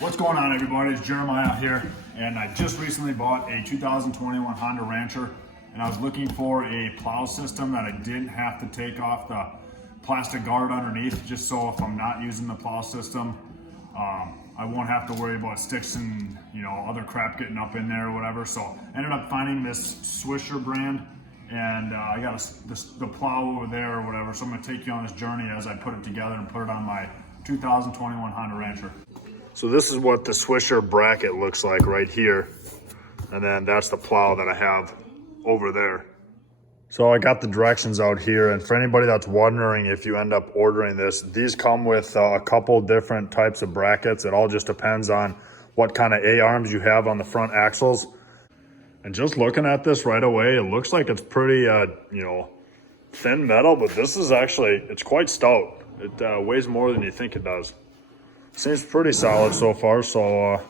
What's going on, everybody? It's Jeremiah here, and I just recently bought a 2021 Honda Rancher, and I was looking for a plow system that I didn't have to take off the plastic guard underneath, just so if I'm not using the plow system, I won't have to worry about sticks and other crap getting up in there or whatever. So I ended up finding this Swisher brand, and I got the plow over there or whatever. So I'm going to take you on this journey as I put it together and put it on my 2021 Honda Rancher. So this is what the Swisher bracket looks like right here. And then that's the plow that I have over there. So I got the directions out here, and for anybody that's wondering if you end up ordering this, these come with a couple different types of brackets. It all just depends on what kind of A-arms you have on the front axles. And just looking at this right away, it looks like it's pretty, thin metal, but this is actually, it's quite stout. It weighs more than you think it does. Seems pretty solid so far, so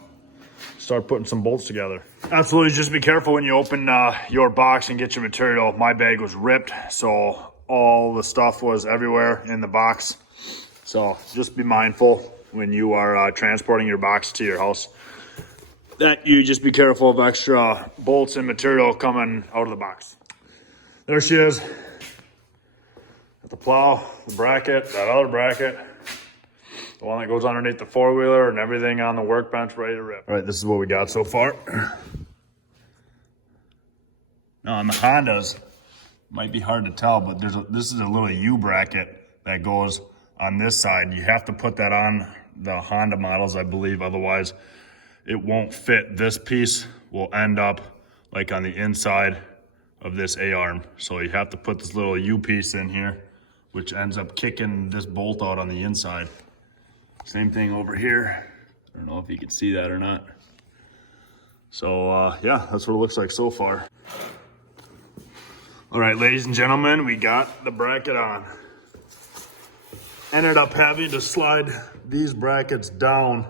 start putting some bolts together. Absolutely, just be careful when you open your box and get your material. My bag was ripped, so all the stuff was everywhere in the box. So just be mindful when you are transporting your box to your house that you just be careful of extra bolts and material coming out of the box. There she is. Got the plow, the bracket, that other bracket. The one that goes underneath the four-wheeler, and everything on the workbench ready to rip. All right, this is what we got so far. Now on the Hondas, might be hard to tell, but this is a little U bracket that goes on this side. You have to put that on the Honda models, I believe, otherwise it won't fit. This piece will end up like on the inside of this A-arm. So you have to put this little U piece in here, which ends up kicking this bolt out on the inside. Same thing over here. I don't know if you can see that or not. So yeah, that's what it looks like so far. All right, ladies and gentlemen, we got the bracket on. Ended up having to slide these brackets down.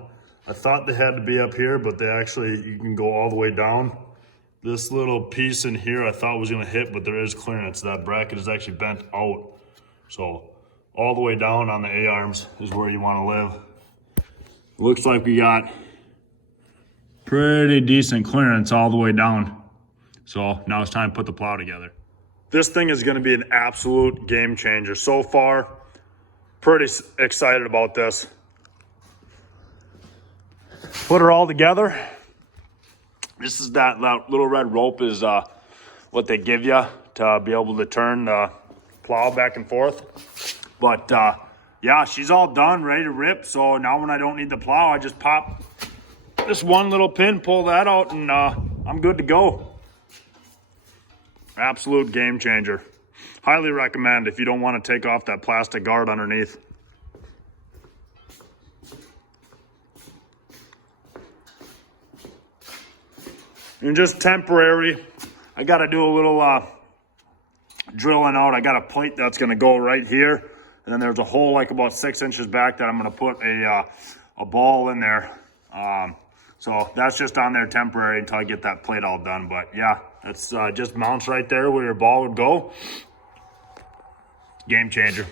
I thought they had to be up here, but they actually, you can go all the way down. This little piece in here I thought was gonna hit, but there is clearance. That bracket is actually bent out. So all the way down on the A-arms is where you wanna live. Looks like we got pretty decent clearance all the way down. So now it's time to put the plow together. This thing is gonna be an absolute game changer. So far, pretty excited about this. Put her all together. This is that little red rope is what they give you to be able to turn the plow back and forth. But yeah, she's all done, ready to rip. So now when I don't need the plow, I just pop this one little pin, pull that out, and I'm good to go. Absolute game changer. Highly recommend if you don't want to take off that plastic guard underneath. And just temporary, I got to do a little drilling out. I got a plate that's going to go right here. And then there's a hole like about 6 inches back that I'm going to put a ball in there. So that's just on there temporary until I get that plate all done. But yeah, that's just mounts right there where your ball would go. Game changer.